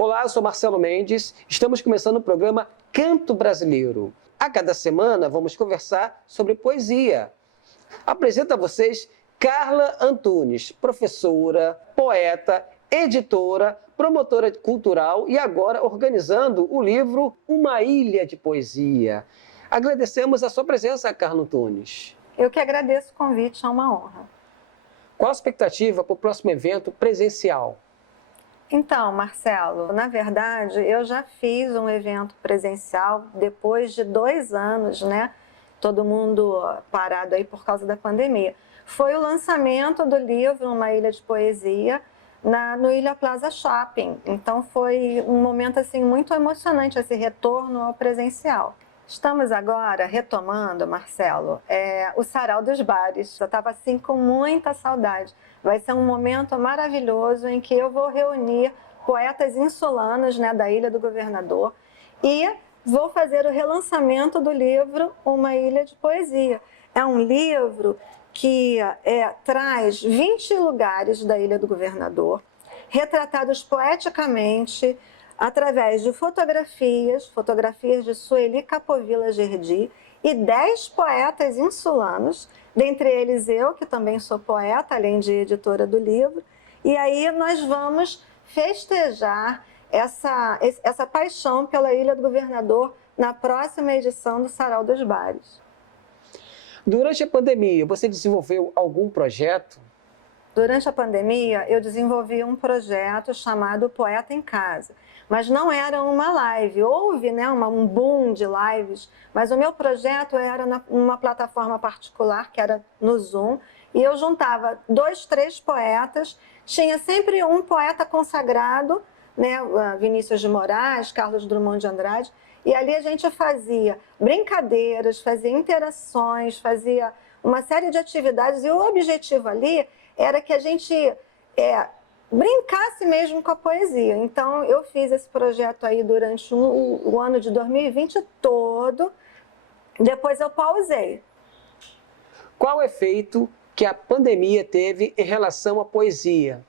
Olá, eu sou Marcelo Mendes, estamos começando o programa Canto Brasileiro. A cada semana vamos conversar sobre poesia. Apresento a vocês Carla Antunes, professora, poeta, editora, promotora cultural e agora organizando o livro Uma Ilha de Poesia. Agradecemos a sua presença, Carla Antunes. Eu que agradeço o convite, é uma honra. Qual a expectativa para o próximo evento presencial? Então, Marcelo, na verdade, eu já fiz um evento presencial depois de 2 anos, né? Todo mundo parado aí por causa da pandemia. Foi o lançamento do livro Uma Ilha de Poesia no Ilha Plaza Shopping. Então foi um momento assim muito emocionante esse retorno ao presencial. Estamos agora retomando, Marcelo, o Sarau dos Bares. Eu estava assim com muita saudade. Vai ser um momento maravilhoso em que eu vou reunir poetas insulanos, né, da Ilha do Governador e vou fazer o relançamento do livro Uma Ilha de Poesia. É um livro que traz 20 lugares da Ilha do Governador, retratados poeticamente, através de fotografias de Sueli Capovilla Gerdi e 10 poetas insulanos, dentre eles eu, que também sou poeta, além de editora do livro. E aí nós vamos festejar essa paixão pela Ilha do Governador na próxima edição do Sarau dos Bares. Durante a pandemia, você desenvolveu algum projeto? Durante a pandemia, eu desenvolvi um projeto chamado Poeta em Casa, mas não era uma live. Houve, né, um boom de lives, mas o meu projeto era numa plataforma particular, que era no Zoom, e eu juntava 2, 3 poetas, tinha sempre um poeta consagrado, né, Vinícius de Moraes, Carlos Drummond de Andrade, e ali a gente fazia brincadeiras, fazia interações, fazia uma série de atividades, e o objetivo ali era que a gente brincasse mesmo com a poesia. Então, eu fiz esse projeto aí durante o ano de 2020 todo, depois eu pausei. Qual o efeito que a pandemia teve em relação à poesia?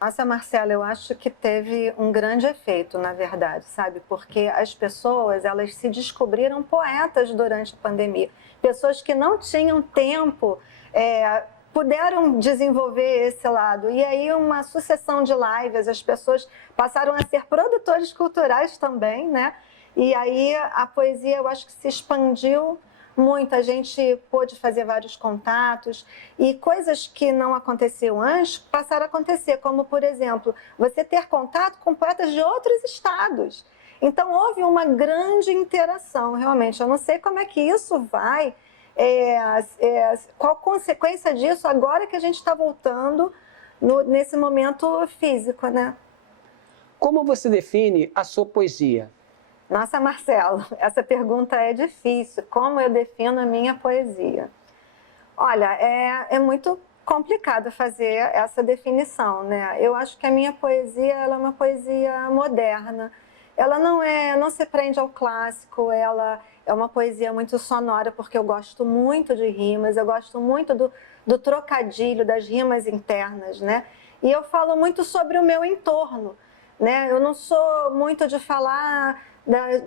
Nossa, Marcela, eu acho que teve um grande efeito, na verdade, sabe? Porque as pessoas, elas se descobriram poetas durante a pandemia. Pessoas que não tinham tempo, puderam desenvolver esse lado. E aí uma sucessão de lives, as pessoas passaram a ser produtores culturais também, né? E aí a poesia, eu acho que se expandiu muito, a gente pôde fazer vários contatos e coisas que não aconteciam antes passaram a acontecer, como, por exemplo, você ter contato com poetas de outros estados. Então, houve uma grande interação, realmente. Eu não sei como é que isso vai, qual a consequência disso agora que a gente está voltando nesse momento físico, né? Como você define a sua poesia? Nossa, Marcelo, essa pergunta é difícil. Como eu defino a minha poesia? Olha, é muito complicado fazer essa definição, né? Eu acho que a minha poesia, ela é uma poesia moderna. Ela não se prende ao clássico, ela é uma poesia muito sonora, porque eu gosto muito de rimas, eu gosto muito do trocadilho, das rimas internas, né? E eu falo muito sobre o meu entorno, né? Eu não sou muito de falar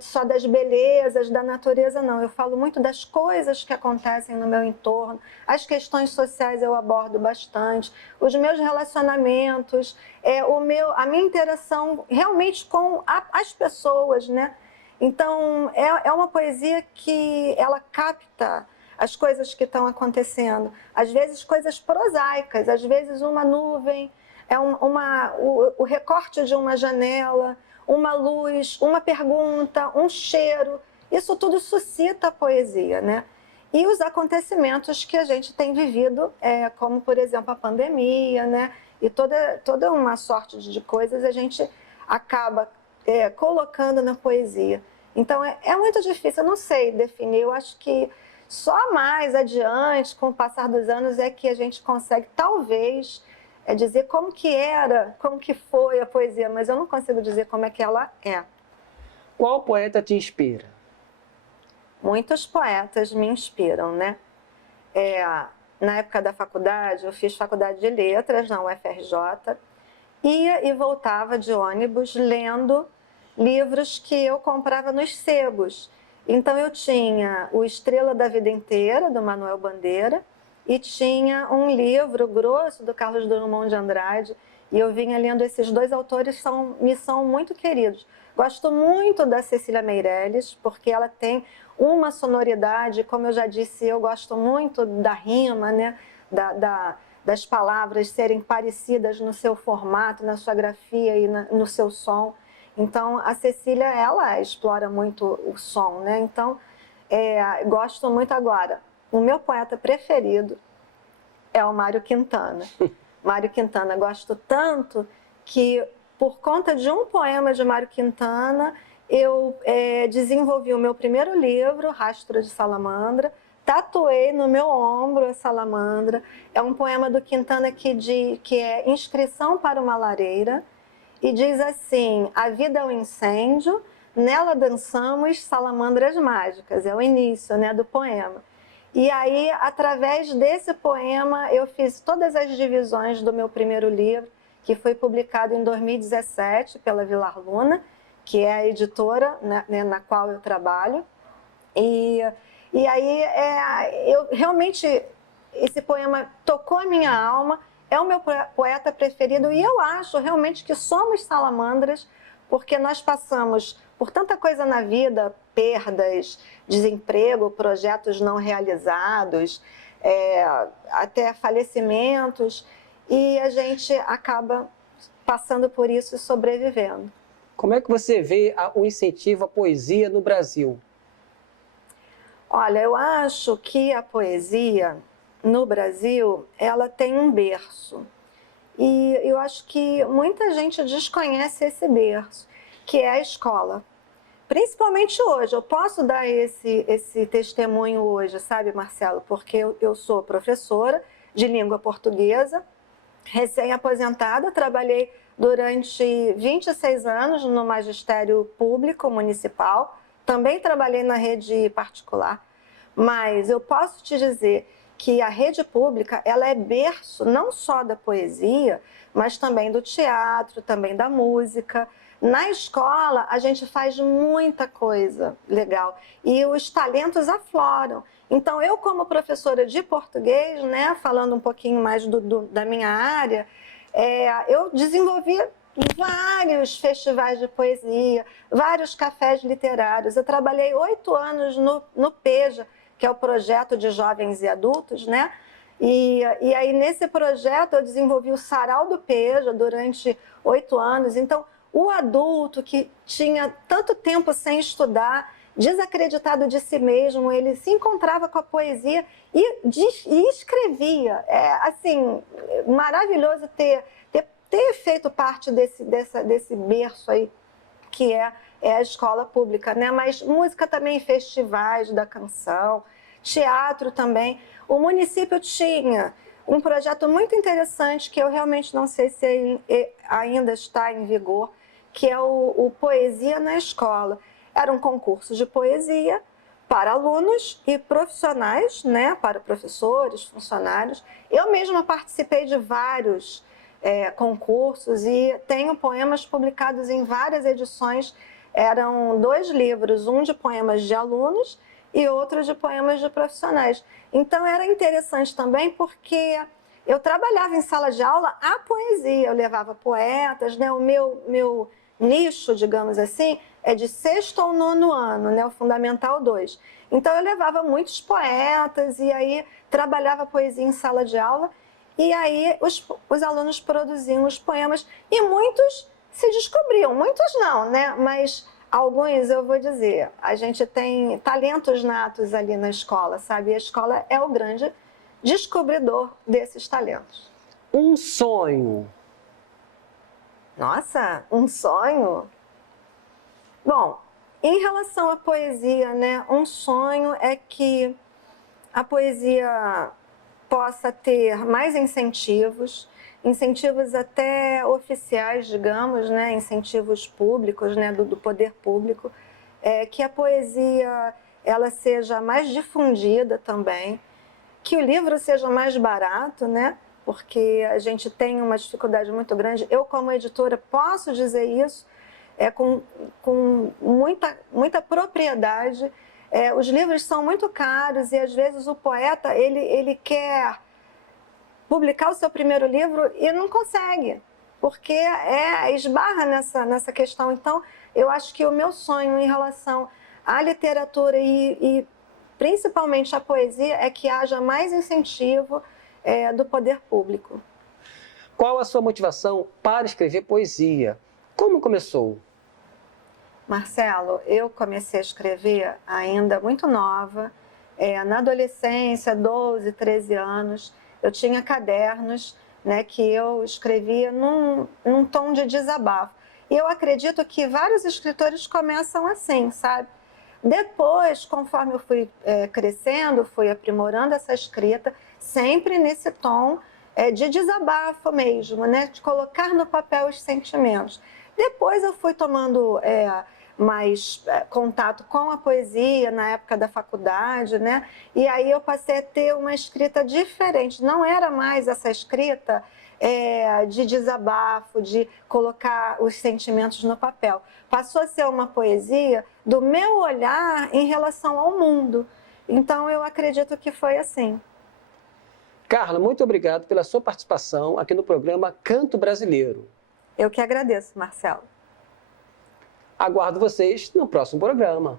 só das belezas da natureza, não. Eu falo muito das coisas que acontecem no meu entorno, as questões sociais eu abordo bastante, os meus relacionamentos, a minha interação realmente com as pessoas, né? Então, é uma poesia que ela capta as coisas que estão acontecendo. Às vezes coisas prosaicas, às vezes uma nuvem, o recorte de uma janela, uma luz, uma pergunta, um cheiro. Isso tudo suscita a poesia, né? E os acontecimentos que a gente tem vivido, como, por exemplo, a pandemia, né? E toda uma sorte de coisas a gente acaba colocando na poesia. Então, é muito difícil, eu não sei definir. Eu acho que só mais adiante, com o passar dos anos, é que a gente consegue, talvez, dizer como que era, como que foi a poesia, mas eu não consigo dizer como é que ela é. Qual poeta te inspira? Muitos poetas me inspiram, né? Na época da faculdade, eu fiz faculdade de letras na UFRJ ia e voltava de ônibus lendo livros que eu comprava nos sebos. Então eu tinha o Estrela da Vida Inteira, do Manuel Bandeira, e tinha um livro grosso do Carlos Drummond de Andrade, e eu vinha lendo esses dois autores, me são muito queridos. Gosto muito da Cecília Meirelles, porque ela tem uma sonoridade, como eu já disse, eu gosto muito da rima, né? Das palavras serem parecidas no seu formato, na sua grafia e no seu som. Então, a Cecília, ela explora muito o som, né? Então, gosto muito agora. O meu poeta preferido é o Mário Quintana. Mário Quintana, gosto tanto que, por conta de um poema de Mário Quintana, eu desenvolvi o meu primeiro livro, Rastro de Salamandra, tatuei no meu ombro a salamandra. É um poema do Quintana que é Inscrição para uma Lareira, e diz assim: a vida é um incêndio, nela dançamos salamandras mágicas. É o início, né, do poema. E aí, através desse poema, eu fiz todas as divisões do meu primeiro livro, que foi publicado em 2017 pela Vilar Luna, que é a editora, né, na qual eu trabalho. E aí, eu realmente, esse poema tocou a minha alma, é o meu poeta preferido, e eu acho realmente que somos salamandras, porque nós passamos por tanta coisa na vida, perdas, desemprego, projetos não realizados, até falecimentos, e a gente acaba passando por isso e sobrevivendo. Como é que você vê o incentivo à poesia no Brasil? Olha, eu acho que a poesia no Brasil, ela tem um berço. E eu acho que muita gente desconhece esse berço, que é a escola. Principalmente hoje, eu posso dar esse testemunho hoje, sabe, Marcelo? Porque eu sou professora de língua portuguesa, recém-aposentada, trabalhei durante 26 anos no magistério público municipal, também trabalhei na rede particular, mas eu posso te dizer que a rede pública, ela é berço não só da poesia, mas também do teatro, também da música. Na escola, a gente faz muita coisa legal e os talentos afloram. Então, eu como professora de português, né, falando um pouquinho mais da minha área, eu desenvolvi vários festivais de poesia, vários cafés literários. Eu trabalhei 8 anos no PEJA, que é o Projeto de Jovens e Adultos, né? E aí, nesse projeto, eu desenvolvi o Sarau do PEJA durante 8 anos. Então, o adulto que tinha tanto tempo sem estudar, desacreditado de si mesmo, ele se encontrava com a poesia e escrevia. É, assim, maravilhoso ter feito parte desse berço aí, que é a escola pública, né? Mas música também, festivais da canção, teatro também. O município tinha um projeto muito interessante, que eu realmente não sei se ainda está em vigor, que é o Poesia na Escola. Era um concurso de poesia para alunos e profissionais, né? Para professores, funcionários. Eu mesma participei de vários concursos e tenho poemas publicados em várias edições. Eram 2 livros, um de poemas de alunos e outro de poemas de profissionais. Então, era interessante também porque eu trabalhava em sala de aula a poesia, eu levava poetas, né? O meu nicho, digamos assim, é de 6º ou 9º ano, né? O Fundamental 2. Então, eu levava muitos poetas e aí trabalhava poesia em sala de aula, e aí os alunos produziam os poemas e muitos se descobriam, muitos não, né? Mas alguns, eu vou dizer, a gente tem talentos natos ali na escola, sabe? E a escola é o grande descobridor desses talentos. Um sonho. Nossa, um sonho? Bom, em relação à poesia, né? Um sonho é que a poesia possa ter mais incentivos até oficiais, digamos, né? Incentivos públicos, né? do poder público, que a poesia ela seja mais difundida também, que o livro seja mais barato, né? porque a gente tem uma dificuldade muito grande. Eu, como editora, posso dizer isso com muita propriedade. Os livros são muito caros e, às vezes, o poeta ele quer publicar o seu primeiro livro e não consegue, porque esbarra nessa questão. Então, eu acho que o meu sonho em relação à literatura e principalmente à poesia é que haja mais incentivo do poder público. Qual a sua motivação para escrever poesia? Como começou? Marcelo, eu comecei a escrever ainda muito nova, na adolescência, 12, 13 anos. Eu tinha cadernos, né, que eu escrevia num tom de desabafo. E eu acredito que vários escritores começam assim, sabe? Depois, conforme eu fui crescendo, fui aprimorando essa escrita, sempre nesse tom de desabafo mesmo, né? De colocar no papel os sentimentos. Depois eu fui tomando mais contato com a poesia na época da faculdade, né? E aí eu passei a ter uma escrita diferente. Não era mais essa escrita de desabafo, de colocar os sentimentos no papel. Passou a ser uma poesia do meu olhar em relação ao mundo. Então eu acredito que foi assim. Carla, muito obrigado pela sua participação aqui no programa Canto Brasileiro. Eu que agradeço, Marcelo. Aguardo vocês no próximo programa.